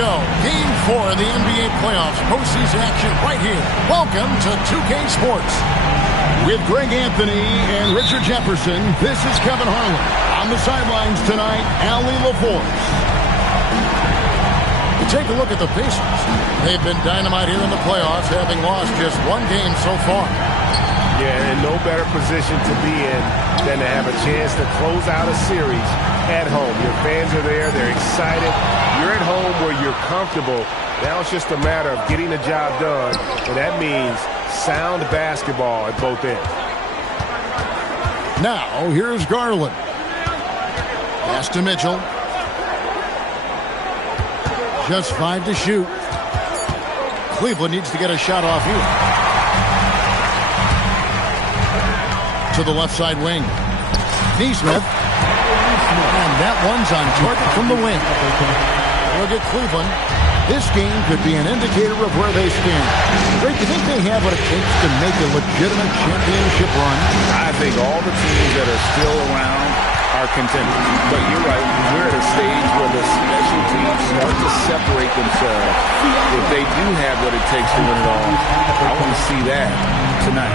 go. Game 4 of the NBA playoffs. Postseason action right here. Welcome to 2K Sports. With Greg Anthony and Richard Jefferson, this is Kevin Harlan. On the sidelines tonight, Allie LaForce. Take a look at the Pacers. They've been dynamite here in the playoffs, having lost just one game so far. Yeah, and no better position to be in than to have a chance to close out a series at home. Your fans are there. They're excited. You're at home where you're comfortable. Now it's just a matter of getting the job done, and that means sound basketball at both ends. Now, here's Garland. Pass to Mitchell. Just 5 to shoot. Cleveland needs to get a shot off here. To the left side wing. Nesmith. And that one's on target from the wing. Look at Cleveland. This game could be an indicator of where they stand. Greg, do you think they have what it takes to make a legitimate championship run? I think all the teams that are still around are contenders. But you're right, we're at a stage where the special teams start to separate themselves. If they do have what it takes to win it all, I want to see that tonight.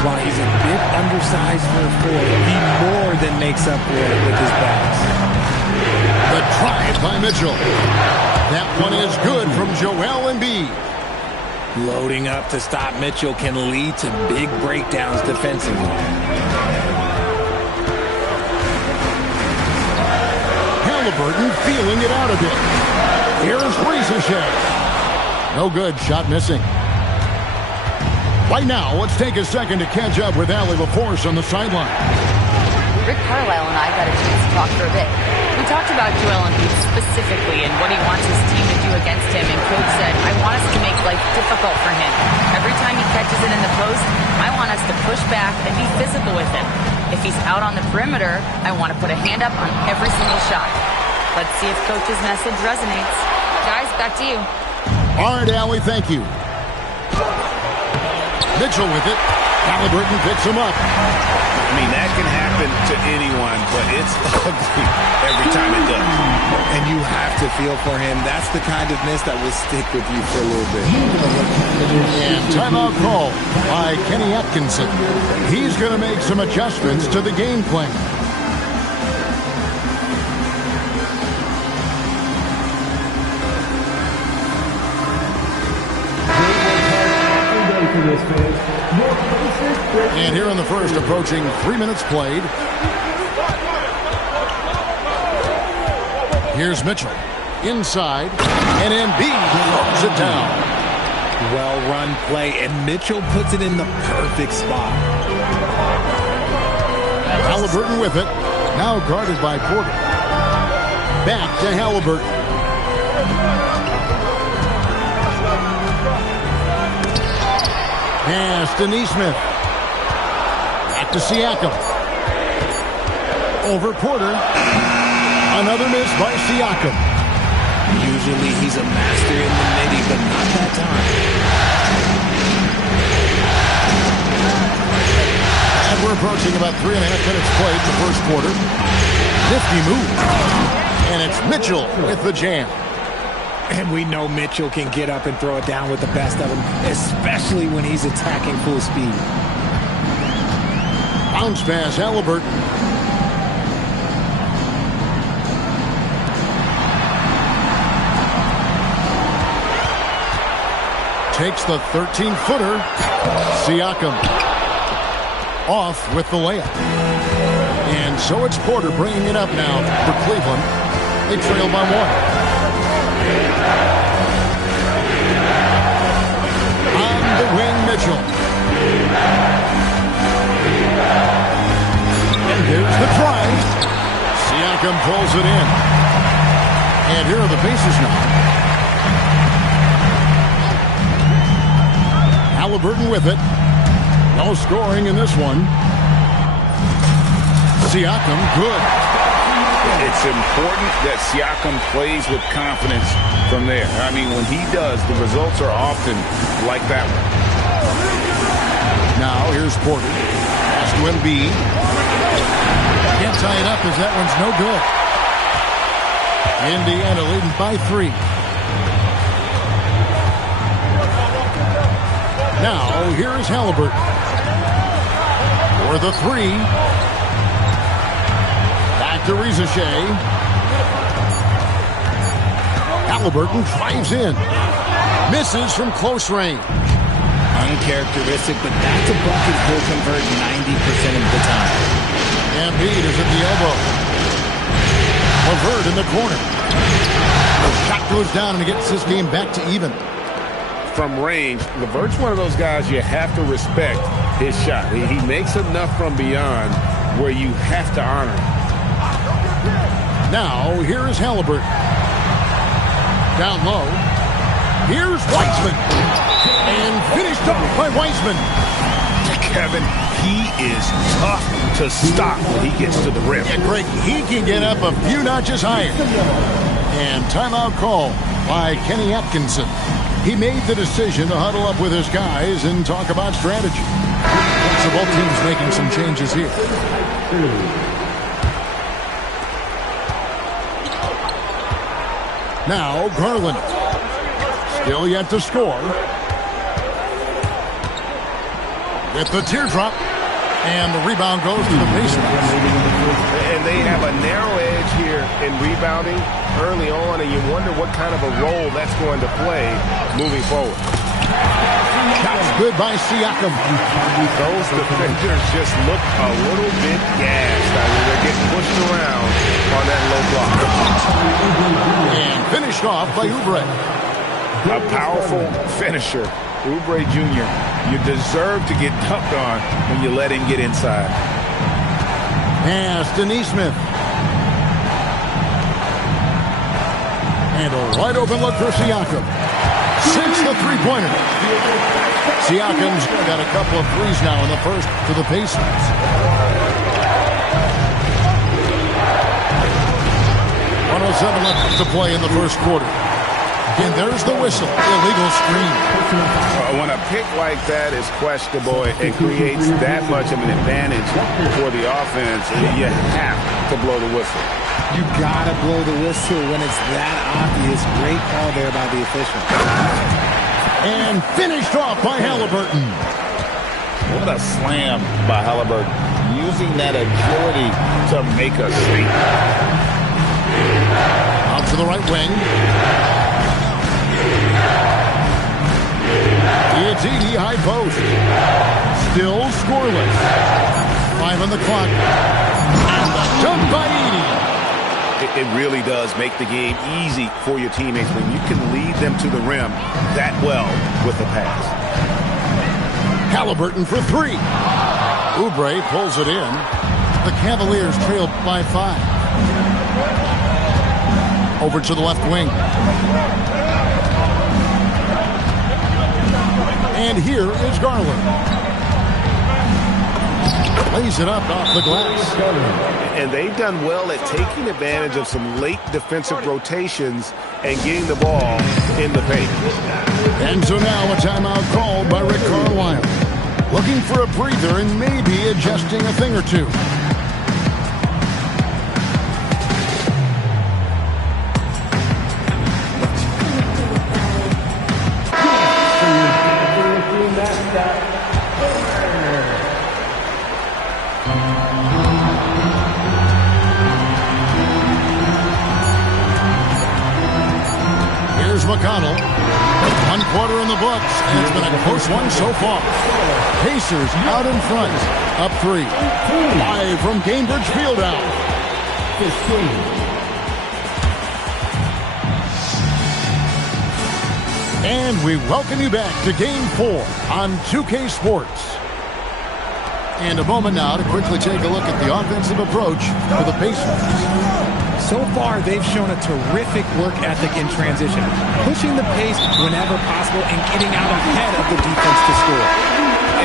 While he's a bit undersized for a forward, he more than makes up for it with his backs. The drive by Mitchell. That one is good from Joel Embiid. Loading up to stop Mitchell can lead to big breakdowns defensively. Halliburton feeling it out a bit. Here's Ricochet. No good. Shot missing. Right now, let's take a second to catch up with Allie LaForce on the sideline. Rick Carlisle and I got a chance to talk for a bit. We talked about Joel Embiid specifically and what he wants his team to do against him, and Coach said, I want us to make life difficult for him. Every time he catches it in the post, I want us to push back and be physical with him. If he's out on the perimeter, I want to put a hand up on every single shot. Let's see if Coach's message resonates. Guys, back to you. All right, Allie, thank you. Mitchell with it. Halliburton picks him up. I mean, that can happen to anyone, but it's ugly every time it does. And you have to feel for him. That's the kind of miss that will stick with you for a little bit. And timeout call by Kenny Atkinson. He's going to make some adjustments to the game plan. And here in the first, approaching 3 minutes played. Here's Mitchell. Inside. And Embiid throws it down. Well-run play, and Mitchell puts it in the perfect spot. Halliburton with it. Now guarded by Porter. Back to Halliburton. Pass to Nesmith. Back to Siakam. Over Porter. Another miss by Siakam. Usually he's a master in the midi, but not that time. And we're approaching about 3.5 minutes played in the first quarter. Nifty move. And it's Mitchell with the jam. And we know Mitchell can get up and throw it down with the best of them, especially when he's attacking full speed. Bounce pass, Halliburton. Takes the 13-footer. Siakam off with the layup. And so it's Porter bringing it up now for Cleveland. They trail by 1. On the wing, Mitchell. And here's the drive. Siakam pulls it in. And here are the Pacers now. Halliburton with it. No scoring in this one. Siakam, good. It's important that Siakam plays with confidence from there. I mean, when he does, the results are often like that one. Now, here's Porter. Pass to Embiid. Can't tie it up as that one's no good. Indiana leading by 3. Now, here is Halliburton. For the 3. Back to Rizachet. Halliburton drives in. Misses from close range. Uncharacteristic, but that's a bucket he'll convert 90% of the time. Embiid is at the elbow. LeVert in the corner. The shot goes down and he gets this game back to even. From range, LeVert's one of those guys you have to respect his shot. He makes enough from beyond where you have to honor him. Now, here is Halliburton. Down low. Here's Weissman. And finished off by Weissman. Kevin, he is tough to stop when he gets to the rim. Yeah, Greg, he can get up a few notches higher. And timeout call by Kenny Atkinson. He made the decision to huddle up with his guys and talk about strategy. So both teams making some changes here. Now, Garland. Still yet to score. With the teardrop. And the rebound goes to the Pacers. And they have a narrow edge here in rebounding early on, and you wonder what kind of a role that's going to play moving forward. Shot's good by Siakam. Those defenders just look a little bit gassed. I mean, they're getting pushed around on that low block. And finished off by Oubre. A powerful finisher. Oubre Jr., you deserve to get dunked on when you let him get inside. Pass to Nesmith. And a wide open look for Siakam. Sinks the three-pointer. Siakam's got a couple of threes now in the first for the Pacers. .107 left to play in the first quarter. And there's the whistle. Illegal screen. When a pick like that is questionable, it creates that much of an advantage for the offense. You have to blow the whistle. You gotta blow the whistle when it's that obvious. Great call there by the official. And finished off by Halliburton. What a slam by Halliburton. Using that agility to make a statement. Out to the right wing. It's Edey, high post. Still scoreless. 5 on the clock. And the dunk by Edey. It really does make the game easy for your teammates when you can lead them to the rim that well with the pass. Halliburton for 3. Oubre pulls it in. The Cavaliers trail by 5. Over to the left wing. And here is Garland. Lays it up off the glass. And they've done well at taking advantage of some late defensive rotations and getting the ball in the paint. And so now a timeout called by Rick Carlisle. Looking for a breather and maybe adjusting a thing or two. Here's McConnell. 1 quarter in the books, and it's been a close one so far. Pacers out in front, up 3. Live from Gainbridge Fieldhouse. And we welcome you back to Game 4 on 2K Sports. And a moment now to quickly take a look at the offensive approach for the Pacers. So far, they've shown a terrific work ethic in transition, pushing the pace whenever possible and getting out ahead of the defense to score.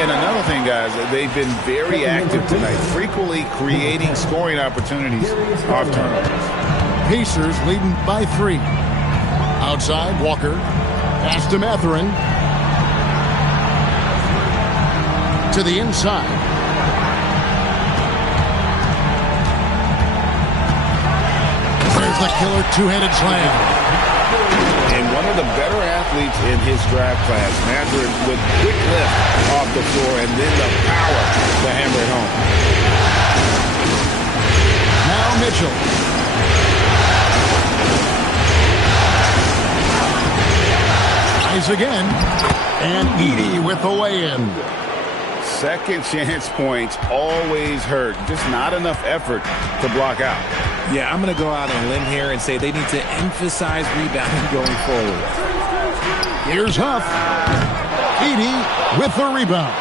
And another thing, guys, they've been very active tonight, frequently creating scoring opportunities off turnovers. Pacers leading by 3. Outside, Walker. Pass to Mathurin. To the inside. the killer two-handed slam. And one of the better athletes in his draft class, Mathurin, with quick lift off the floor and then the power to hammer it home. Now Mitchell. Tries again. And Edey with the lay-in. Second chance points always hurt. Just not enough effort to block out. Yeah, I'm going to go out on a limb here and say they need to emphasize rebounding going forward. Here's Huff. Edey with the rebound.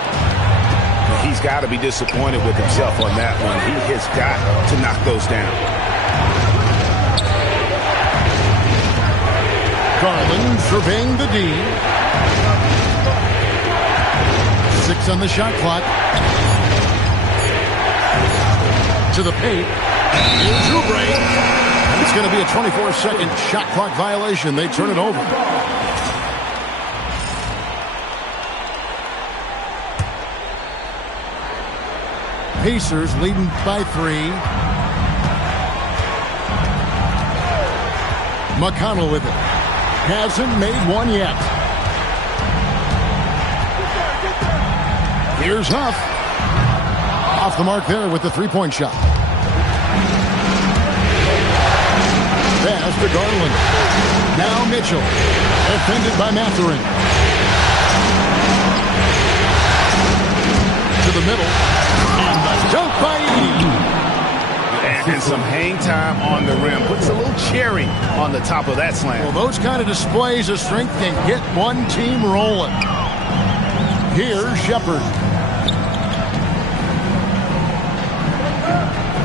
He's got to be disappointed with himself on that one. He has got to knock those down. Garland surveying the D. 6 on the shot clock. To the paint. Here's Oubre. And it's going to be a 24-second shot clock violation. They turn it over. Pacers leading by 3. McConnell with it. Hasn't made one yet. Here's Huff. Off the mark there with the three-point shot. Pass to Garland. Now Mitchell. Defended by Mathurin. To the middle. And the dunk by Edey. And some hang time on the rim. Puts a little cherry on the top of that slam. Well, those kind of displays of strength can get one team rolling. Here's Shepherd.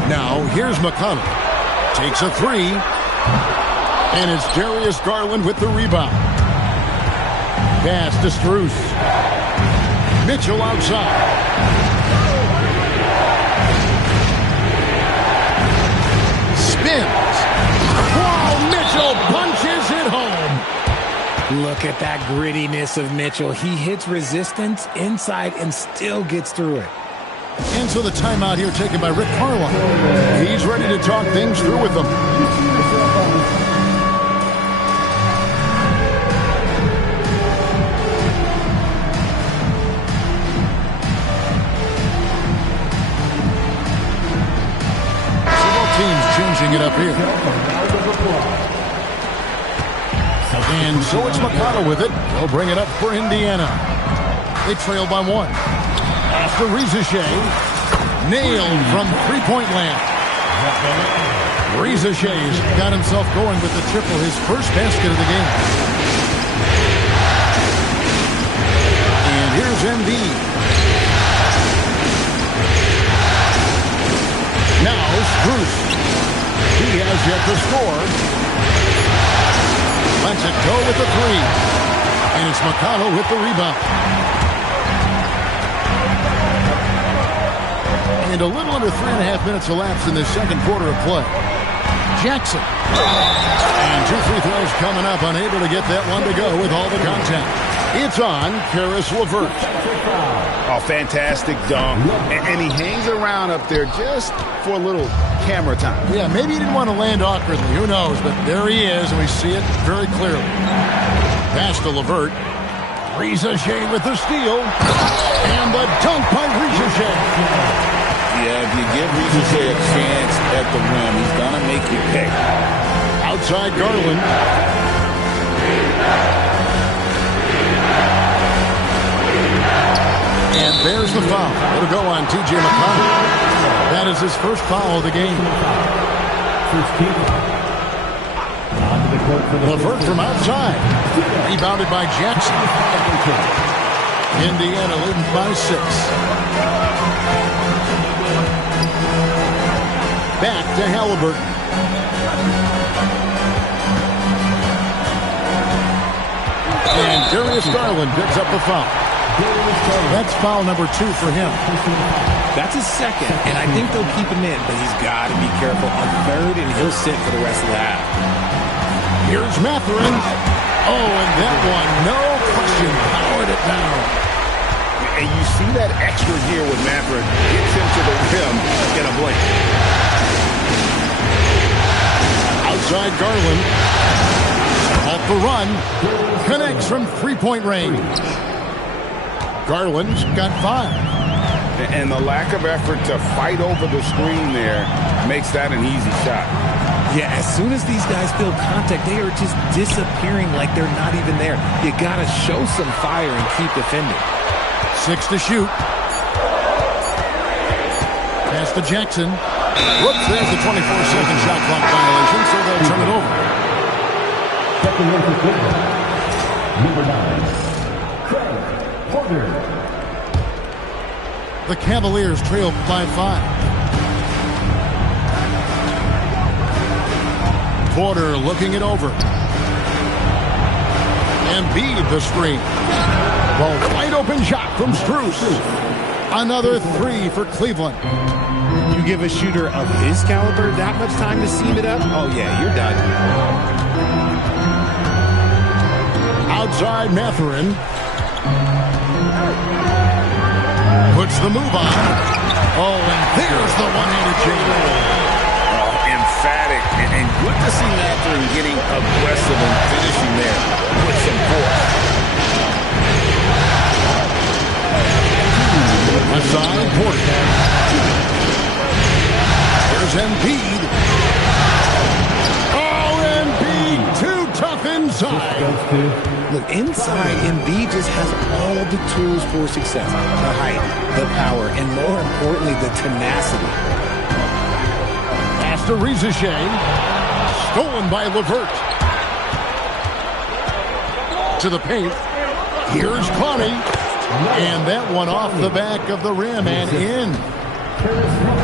Now, here's McConnell. Takes a 3. And it's Darius Garland with the rebound. Pass to Strus. Mitchell outside. Spins. Wow, Mitchell punches it home. Look at that grittiness of Mitchell. He hits resistance inside and still gets through it. And so the timeout here taken by Rick Carlisle. He's ready to talk things through with them. Several teams changing it up here. And so it's McConnell with it. He'll bring it up for Indiana. They trail by 1. After Rizachet, nailed from three-point land. Rizashay's got himself going with the triple, his first basket of the game. And here's Embiid. Now Strus. He has yet to score. Lets it go with the 3. And it's McConnell with the rebound. And a little under 3.5 minutes elapsed in the second quarter of play. Jackson. And 2 free throws coming up, unable to get that one to go with all the contact. It's on Caris LeVert. Oh, fantastic dunk. And he hangs around up there just for a little camera time. Yeah, maybe he didn't want to land awkwardly. Who knows? But there he is, and we see it very clearly. Pass to LeVert. Rizachet with the steal. And the dunk by Rizachet. Yeah, if you give Rizachet a chance at the rim, he's going to make you pay. Outside Garland. And there's the foul. It'll go on T.J. McConnell. That is his first foul of the game. LeVert from outside. Rebounded by Jackson. Indiana leading by 6. Back to Halliburton. And Darius Garland picks up the foul. That's foul number 2 for him. That's his second, and I think they'll keep him in, but he's got to be careful on 3rd, and he'll sit for the rest of the half. Here's Mathurin. Oh, and that one, no question, powered it down. And you see that extra gear with Mathurin. Gets him to the rim in a blink. Outside Garland. Off the run. Connects from three-point range. Garland's got 5. And the lack of effort to fight over the screen there makes that an easy shot. Yeah, as soon as these guys feel contact, they are just disappearing like they're not even there. You got to show some fire and keep defending. 6 to shoot. Pass to Jackson. Whoops, there's the 24-second shot clock violation, so they'll turn it over. Number 9, Craig Porter. The Cavaliers trail by 5. Porter looking it over. Embiid the screen. Well, wide open shot from Strus. Another 3 for Cleveland. You give a shooter of his caliber that much time to seam it up? Oh, yeah, you're done. Outside Mathurin. Puts the move on. Oh, and there's the one-handed jam. Emphatic. And good to see Mathurin getting aggressive and finishing there with some force. Aside Porter. There's Embiid. Oh, Embiid too tough inside. Look, inside, Embiid just has all the tools for success. The height, the power, and more importantly, the tenacity. Pass to Rizachet. Stolen by LeVert. To the paint. Here's Connie. And that one off the back of the rim and in.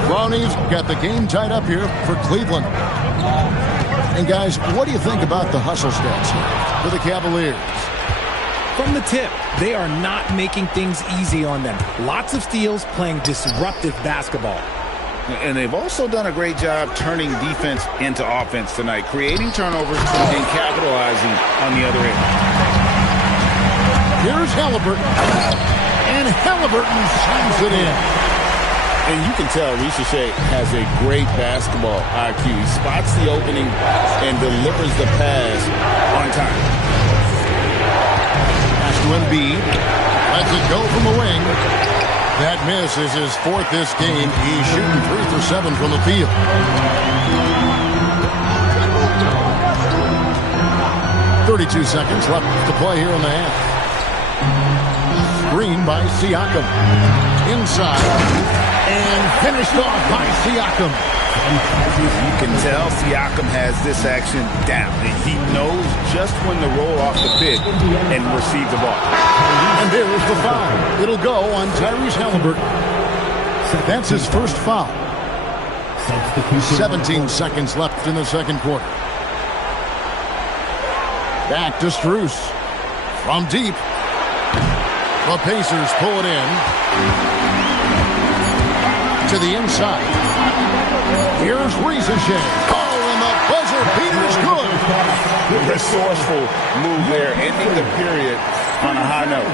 Brownie's got the game tied up here for Cleveland. And guys, what do you think about the hustle stats here for the Cavaliers? From the tip, they are not making things easy on them. Lots of steals, playing disruptive basketball. And they've also done a great job turning defense into offense tonight, creating turnovers and capitalizing on the other end. Here's Halliburton. And Halliburton slams it in. And you can tell Rizachet has a great basketball IQ. He spots the opening and delivers the pass on time. Pass to Embiid. Lets it go from the wing. That miss is his 4th this game. He's shooting 3 for 7 from the field. .32 seconds left to play here in the half. Screen by Siakam. Inside. And finished off by Siakam. You can tell Siakam has this action down. He knows just when to roll off the pick and receive the ball. And there's the foul. It'll go on Tyrese Halliburton. That's his first foul. 17 seconds left in the second quarter. Back to Strus. From deep. The Pacers pull it in. To the inside. Here's Rizachet. Oh, and the buzzer beater's good. Resourceful move there, ending the period on a high note.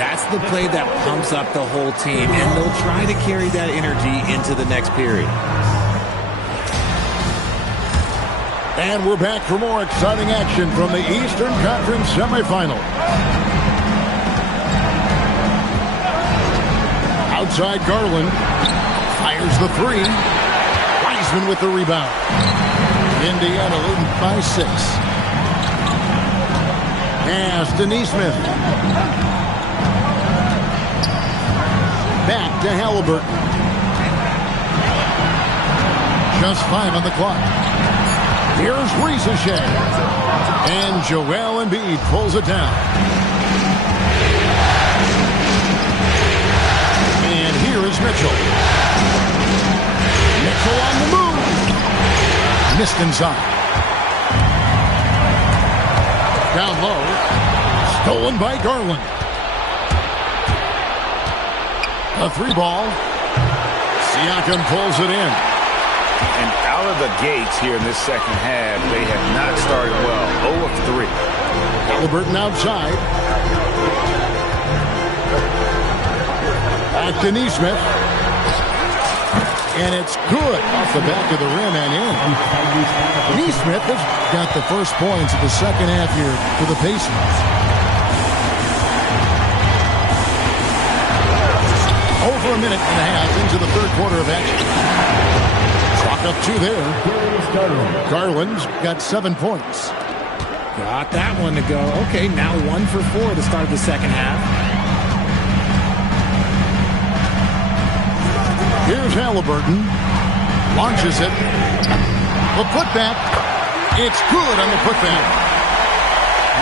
That's the play that pumps up the whole team, and they'll try to carry that energy into the next period. And we're back for more exciting action from the Eastern Conference semifinal. Outside Garland. Fires the 3. Wiseman with the rebound. Indiana leading by 6. Pass to Nesmith. Back to Halliburton. Just 5 on the clock. Here's Rizachet. And Joel Embiid pulls it down. And here is Mitchell. Mitchell on the move. Missed inside. Down low. Stolen by Garland. A 3 ball. Siakam pulls it in. And out of the gates here in this second half, they have not started well. 0 of 3. Halliburton outside. Back to Nesmith. And it's good off the back of the rim and in. Neesmith has got the first points of the second half here for the Pacers. Over a minute and a half into the third quarter of action. Clock up 2 there. Garland's got 7 points. Got that one to go. Okay, now 1 for 4 to start the second half. Here's Halliburton. Launches it. The putback. It's good on the putback.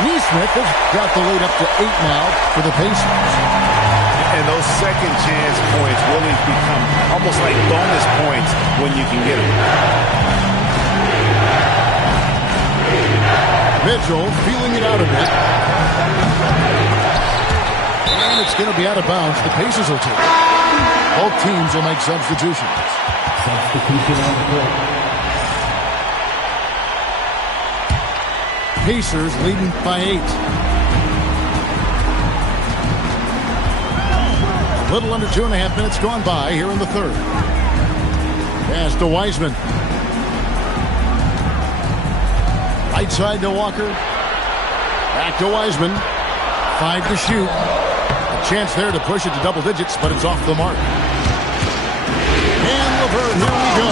Neesmith has got the lead up to 8 now for the Pacers. And those second chance points really become almost like bonus points when you can get them. Mitchell feeling it out a bit. And it's going to be out of bounds. The Pacers will take it. Both teams will make substitutions. Substitution on the court. Pacers leading by 8. A little under 2.5 minutes gone by here in the third. Pass to Wiseman. Right side to Walker. Back to Wiseman. 5 to shoot. A chance there to push it to double digits, but it's off the mark. And LeVert, here we go.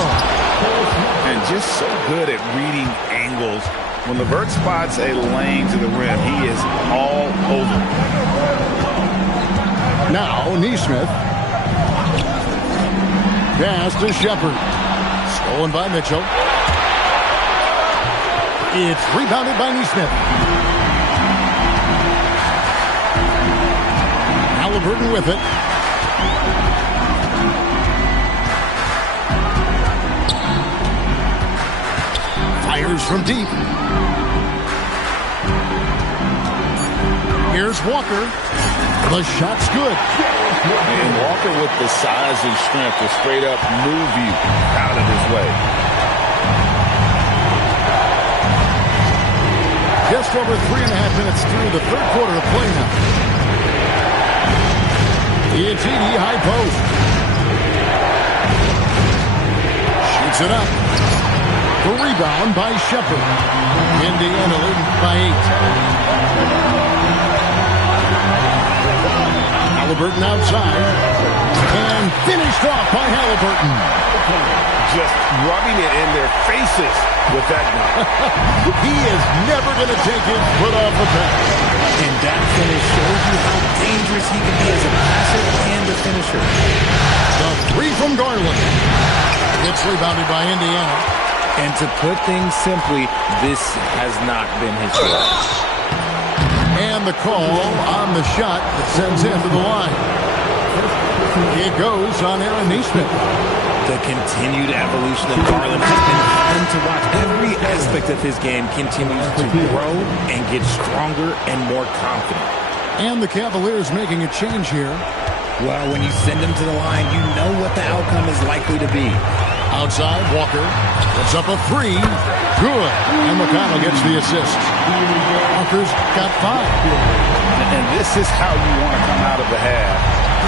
And just so good at reading angles. When LeVert spots a lane to the rim, he is all over. Now, Neesmith. Pass to Shepard. Stolen by Mitchell. It's rebounded by Neesmith. Halliburton with it. Fires from deep. Here's Walker. The shot's good. And Walker with the size and strength to straight up move you out of his way. Just over 3.5 minutes through the third quarter of play now. It's Edey, high post. Shoots it up. The rebound by Shepard. Indiana leading by 8. Halliburton outside. And finished off by Halliburton. Just rubbing it in their faces with that gun. He is never going to take his foot off the pass. And that finish shows you how dangerous he can be as a passer and a finisher. The 3 from Garland. It's rebounded by Indiana. And to put things simply, this has not been his fault. And the call on the shot that sends him to the line. It goes on Aaron Neesmith. The continued evolution of Garland has been fun to watch. Every aspect of his game continues to grow and get stronger and more confident. And the Cavaliers making a change here. Well, when you send him to the line, you know what the outcome is likely to be. Outside, Walker puts up a 3. Good. And McConnell gets the assist. Walker's got 5. And this is how you want to come out of the half.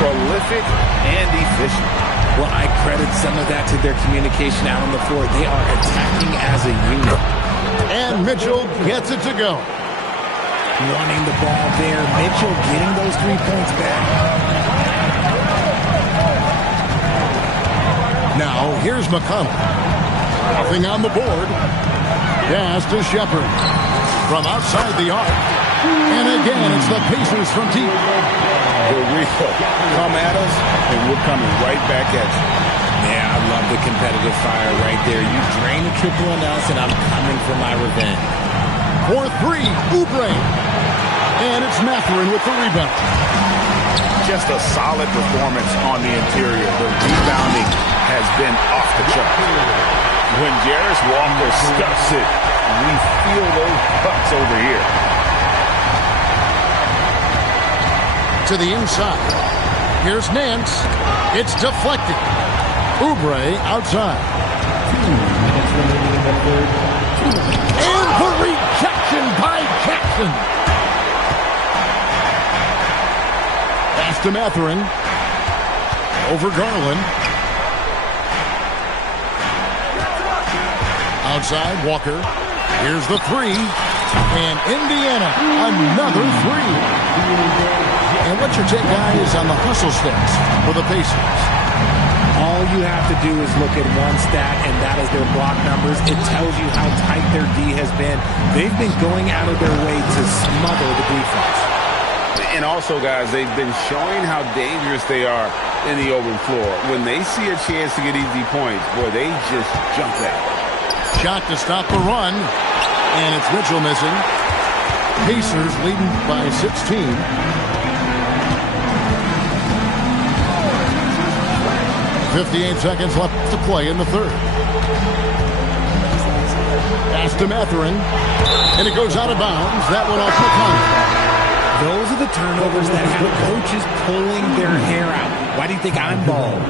Prolific and efficient. Well, I credit some of that to their communication out on the floor. They are attacking as a unit. And Mitchell gets it to go. Wanting the ball there. Mitchell getting those 3 points back. Now, here's McConnell. Nothing on the board. Pass to Shepard. From outside the arc. And again, it's the Pacers from deep. Here we go. Come at us, and we're coming right back at you. Yeah, I love the competitive fire right there. You drain the triple on us, and I'm coming for my revenge. For 3, Oubre. And it's Mathurin with the rebound. Just a solid performance on the interior. The rebounding has been off the chart. When Jarace Walker stuffs it, we feel those bucks over here. To the inside. Here's Nance. It's deflected. Oubre outside. 2 minutes remaining in the third. And the rejection by Jackson. Pass to Mathurin. Over Garland. Outside, Walker. Here's the three. And Indiana, another three. And what's your take, guys, on the hustle stats for the Pacers? All you have to do is look at one stat, and that is their block numbers. It tells you how tight their D has been. They've been going out of their way to smother the defense. And also, guys, they've been showing how dangerous they are in the open floor. When they see a chance to get easy points, boy, they just jump at it. Shot to stop the run, and it's Mitchell missing. Pacers leading by 16. .58 seconds left to play in the third. Pass to Mathurin, and it goes out of bounds. That one off McConnell. Those are the turnovers that have coaches pulling their hair out. Why do you think I'm bald?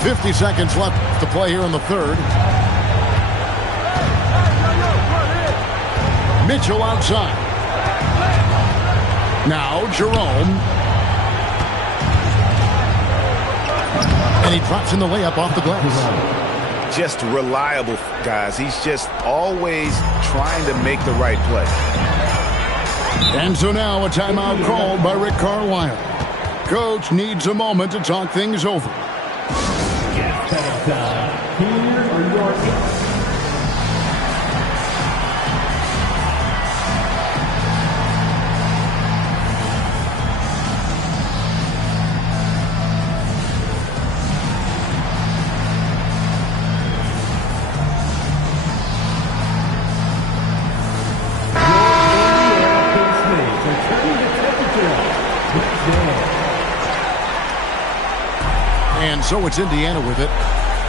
.50 seconds left to play here in the third. Mitchell outside. Now Jerome. And he drops in the layup off the glass. Just reliable, guys. He's just always trying to make the right play. And so now a timeout called by Rick Carlisle. Coach needs a moment to talk things over. Here are your And so it's Indiana with it.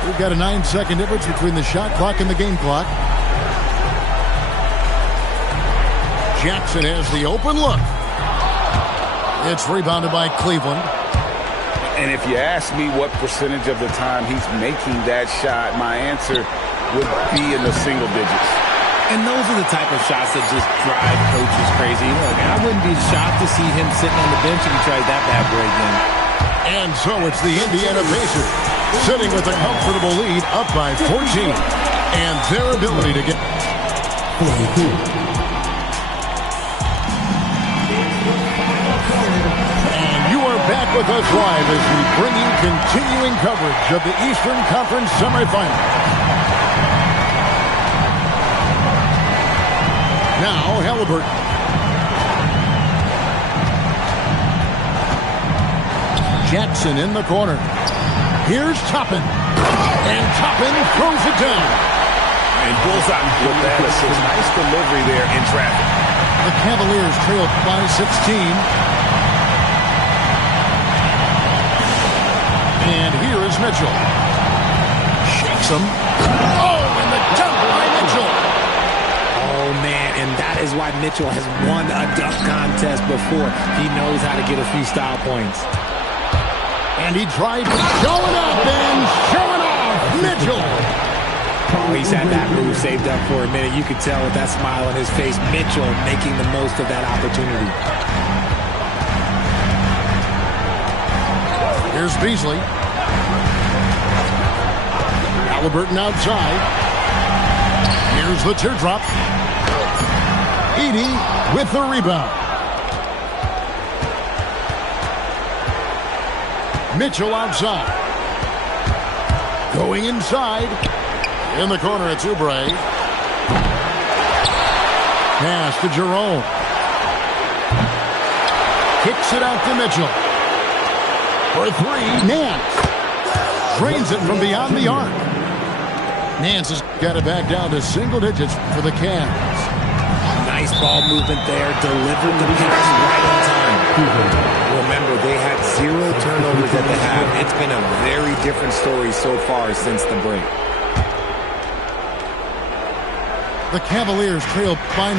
We've got a 9-second difference between the shot clock and the game clock. Jackson has the open look. It's rebounded by Cleveland. And if you ask me what percentage of the time he's making that shot, my answer would be in the single digits. And those are the type of shots that just drive coaches crazy. Look, I wouldn't be shocked to see him sitting on the bench if he tried that bad boy again. And so it's the Indiana Pacers sitting with a comfortable lead up by 14. And their ability to get 42. And you are back with us live as we bring you continuing coverage of the Eastern Conference semifinals. Now Halliburton. Jackson in the corner. Here's Toppin. And Toppin throws it down. And bullseye with that assist. Nice delivery there in traffic. The Cavaliers trail by 16. And here is Mitchell. Shakes him. Oh, and the dunk by Mitchell. Oh, man, and that is why Mitchell has won a dunk contest before. He knows how to get a few style points. And he tried to show it up and showing off Mitchell. Oh, he's had that move saved up for a minute. You could tell with that smile on his face, Mitchell making the most of that opportunity. Here's Beasley. Halliburton outside. Here's the teardrop. Edey with the rebound. Mitchell outside. Going inside. In the corner, it's Oubre. Pass to Jerome. Kicks it out to Mitchell. For three, Nance. Drains it from beyond the arc. Nance has got it back down to single digits for the Cavs. Nice ball movement there. Delivered the pass right on time. Remember, they had 0 turnovers at the half. It's been a very different story so far since the break. The Cavaliers trail by 9.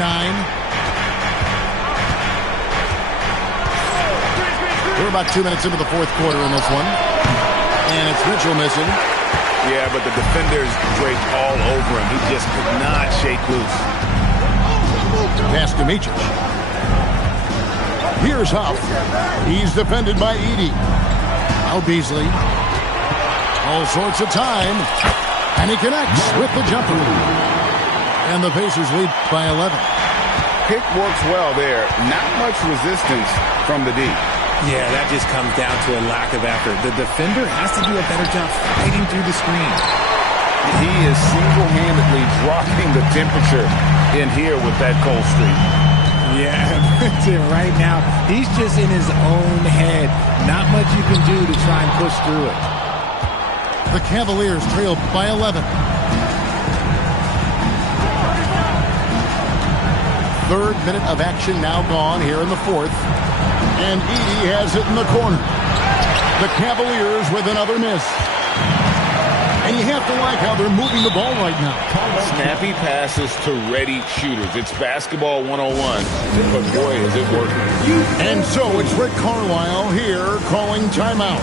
We're about 2 minutes into the fourth quarter in this one. And it's Mitchell missing. Yeah, but the defenders draped all over him. He just could not shake loose. Pass to Micic. Here's Huff. He's defended by Edey. Now Beasley. All sorts of time. And he connects with the jumper. And the Pacers lead by 11. Pick works well there. Not much resistance from the D. Yeah, that just comes down to a lack of effort. The defender has to do a better job fighting through the screen. He is single-handedly dropping the temperature in here with that cold streak. Yeah, right now, he's just in his own head. Not much you can do to try and push through it. The Cavaliers trail by 11. Third minute of action now gone here in the fourth. And Edey has it in the corner. The Cavaliers with another miss. And you have to like how they're moving the ball right now. Snappy passes to ready shooters. It's basketball 101, but boy, is it working. And so it's Rick Carlisle here calling timeout.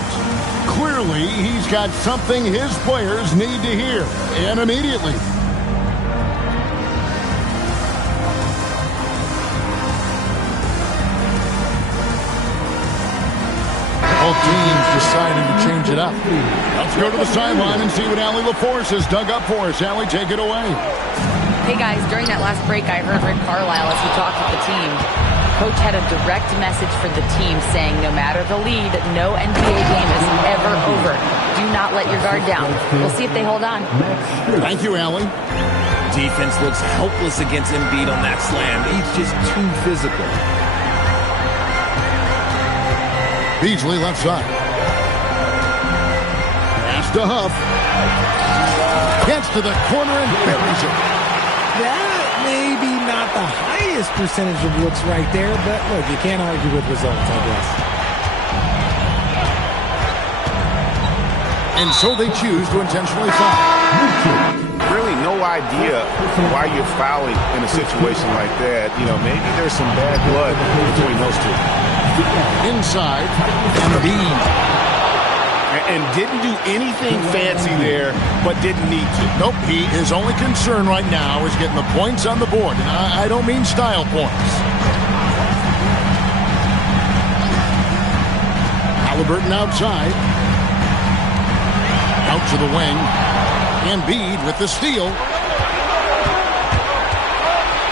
Clearly, he's got something his players need to hear, and immediately. Both teams decided to change it up. Let's go to the sideline and see what Allie LaForce has dug up for us. Allie, take it away. Hey, guys, during that last break, I heard Rick Carlisle as he talked with the team. Coach had a direct message for the team saying no matter the lead, no NBA game is ever over. Do not let your guard down. We'll see if they hold on. Thank you, Allie. Defense looks helpless against Embiid on that slam. He's just too physical. Beasley left side. Pass to Huff. Gets to the corner and buries it. That may be not the highest percentage of looks right there, but look, you can't argue with results, I guess. And so they choose to intentionally foul. Really no idea why you're fouling in a situation like that. You know, maybe there's some bad blood between those two. Inside, Embiid. And didn't do anything fancy there, but didn't need to. Nope, his only concern right now is getting the points on the board. And I don't mean style points. Halliburton outside. Out to the wing. Embiid with the steal.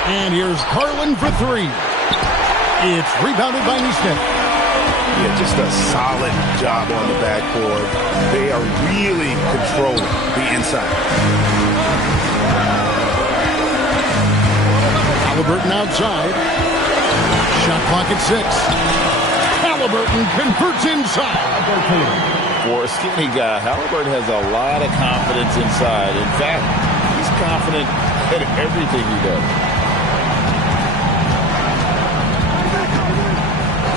And here's Garland for three. It's rebounded by Neesmith. Yeah, just a solid job on the backboard. They are really controlling the inside. Halliburton outside. Shot clock at 6. Halliburton converts inside. For a skinny guy, Halliburton has a lot of confidence inside. In fact, he's confident at everything he does.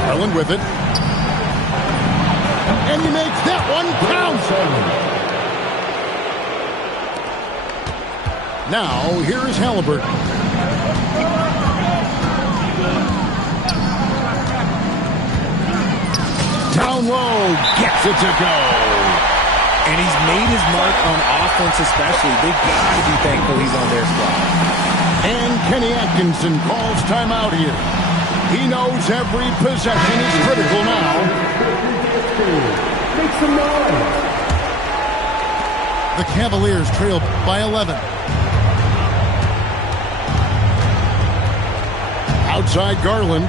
Garland with it. And he makes that one count. Now, here is Halliburton. Down low, gets it to go. And he's made his mark on offense especially. They've got to be thankful he's on their squad. And Kenny Atkinson calls timeout here. He knows every possession is critical now. Make some noise. The Cavaliers trail by 11. Outside Garland.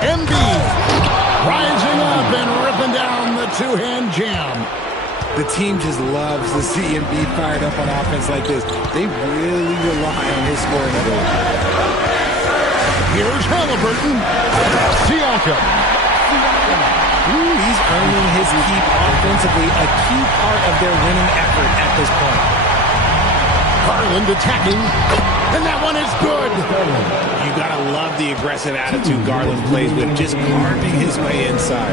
Embiid rising up and ripping down the two-hand jam. The team just loves to see Embiid fired up on offense like this. They really rely on his scoring ability. Here's Halliburton. Siakam. He's earning his keep offensively, a key part of their winning effort at this point. Garland attacking, and that one is good. You gotta love the aggressive attitude Garland plays with, just carving his way inside.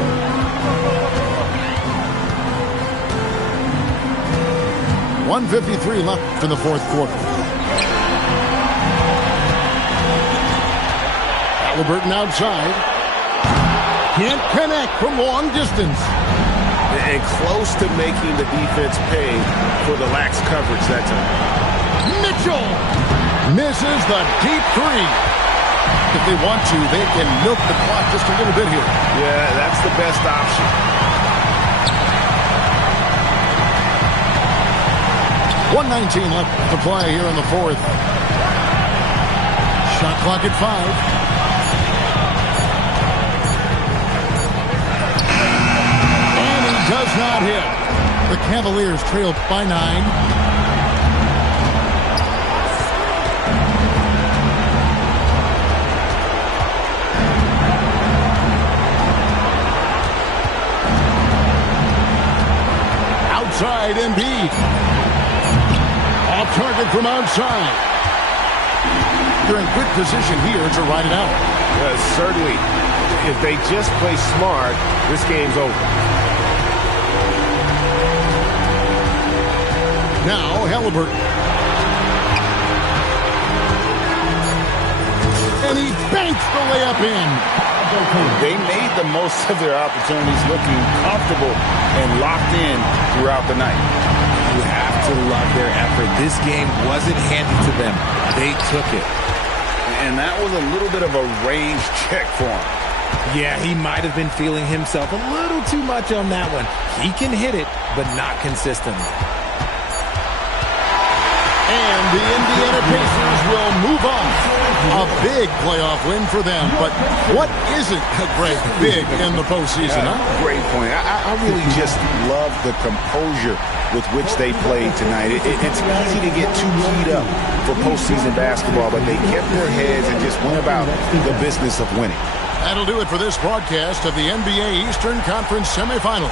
.153 left in the fourth quarter. Halliburton outside. Can't connect from long distance. And close to making the defense pay for the lax coverage that time. Mitchell misses the deep three. If they want to, they can milk the clock just a little bit here. Yeah, that's the best option. 1:19 left to play here in the fourth. Shot clock at 5. And he does not hit. The Cavaliers trail by 9. Outside Embiid. Off target from outside. They're in good position here to ride it out. Certainly. If they just play smart, this game's over. Now Halliburton. And he banks the layup in. They made the most of their opportunities, looking comfortable and locked in throughout the night. You have to love their effort. This game wasn't handed to them. They took it. And that was a little bit of a range check for him. Yeah, he might have been feeling himself a little too much on that one. He can hit it, but not consistently. And the Indiana Pacers will move on. A big playoff win for them. But what isn't a great big in the postseason, huh? Great point. I really just love the composure with which they played tonight. It's easy to get too keyed up for postseason basketball, but they kept their heads and just went about the business of winning. That'll do it for this broadcast of the NBA Eastern Conference Semifinals.